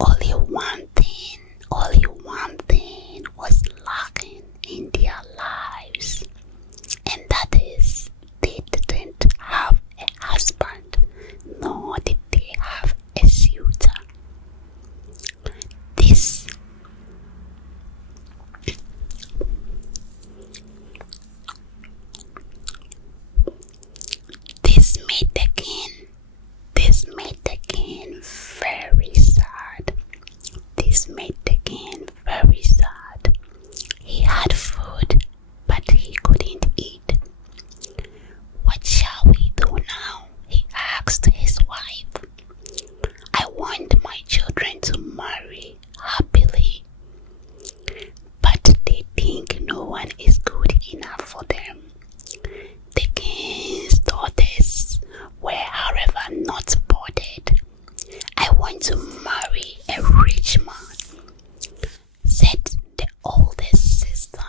Only one thing was lacking in their lives, and that is they didn't have a husband, nor did they have a suitor. This made the king very sad. This made the king very sad. He had food, but he couldn't eat. What shall we do now? He asked his wife. I want my children to marry happily, but they think no one is good enough for them. The king's daughters were, however, not bothered. I want to marry a rich man, said the oldest sister.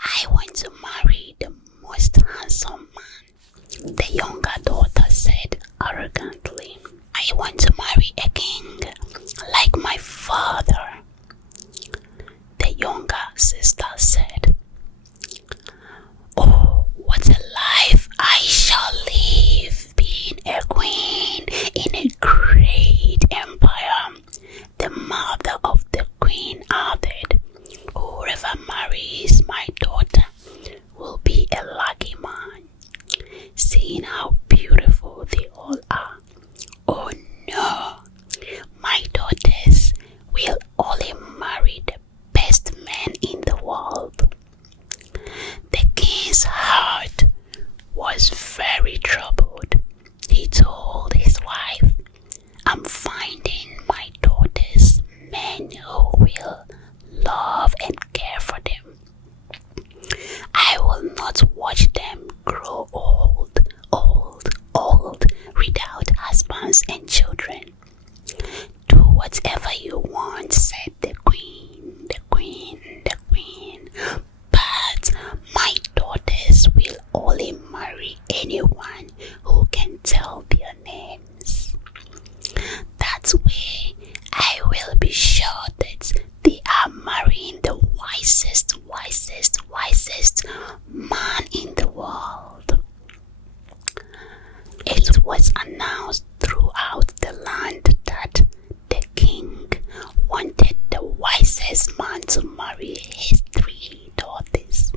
I want to marry the most handsome man, the younger daughter said arrogantly. I want to marry a king like my father, the younger sister said. Oh, what a life I shall live, being a queen in a great empire. The mother of the queen added, whoever marries my daughter will be a lucky man, seeing how beautiful they all are. Oh no, my daughters will only marry the best men in the world. The king's heart was very troubled. He told his wife, I'm finding my daughters men who will love and care for them. I will not watch them grow old without husbands and children. Do whatever you want, said the queen. But my daughters will only marry anyone who can tell their names. That way I will be sure that they are marrying the wisest man in the world. It was announced throughout the land that the king wanted the wisest man to marry his 3 daughters.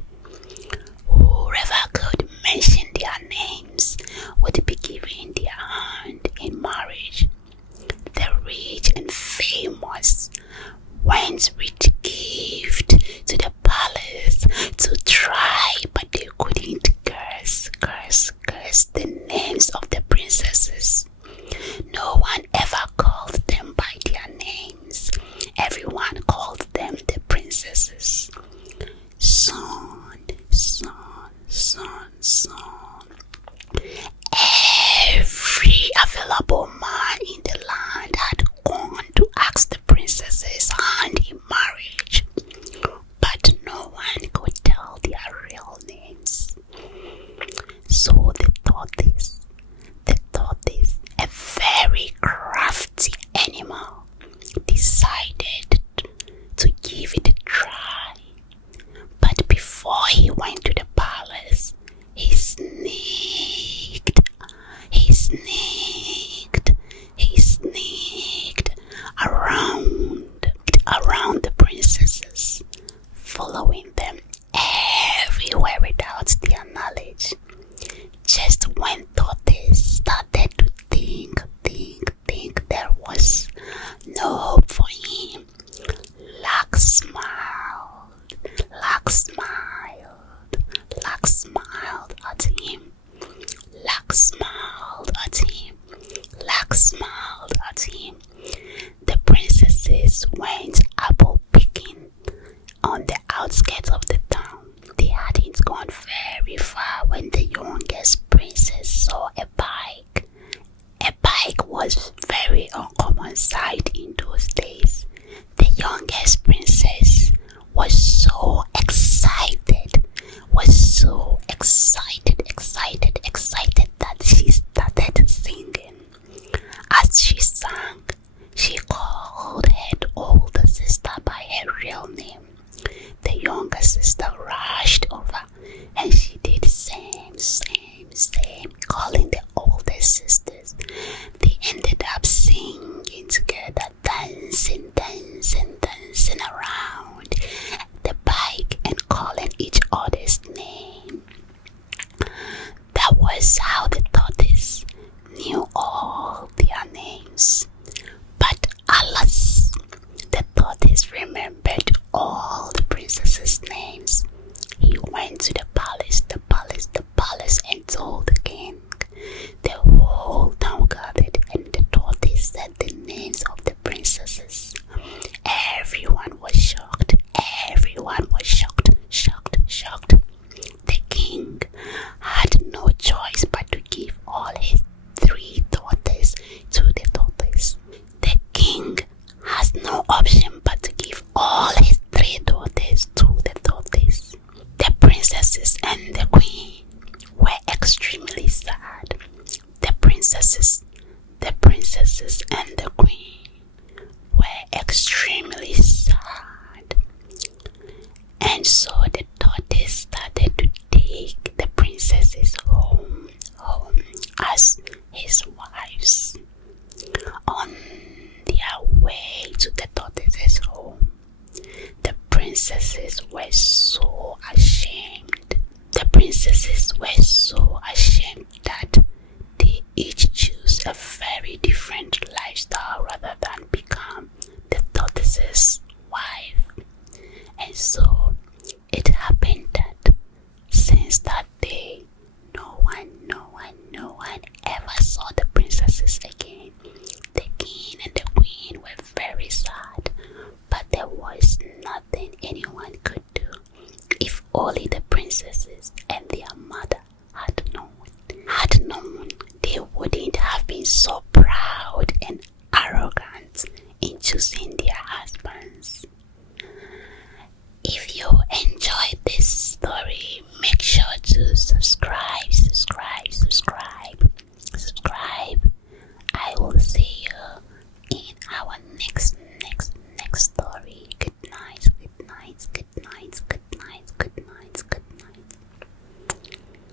Whoever could mention their names would be given their hand in marriage. The rich and famous went with gift to the palace to try, but they couldn't curse the names of the princesses. No one ever called them by their names. Everyone called them the princesses. Son. Every available man in the land had gone to ask the princesses hand in marriage, but no one could tell their real names. So they thought this, a very crafty animal, decided to give it a try. But before he went to the palace, he sneaked around the princesses, following them everywhere without their knowledge. Just when Tortoise started to think there was no hope for him, Luck smiled at him. The princesses went apple picking on the outskirts of the town. They hadn't gone very far when the youngest princess saw a bike. A bike was very uncommon sight in those days. The youngest princess was so excited that she started singing. As she sang, she called dancing around the bike and calling each other's name. That was how the tortoise knew all their names. But alas, the tortoise remembered all the princesses' names. He went to the palace, and told the king. The whole town gathered, and the tortoise said the names of the princesses. Everyone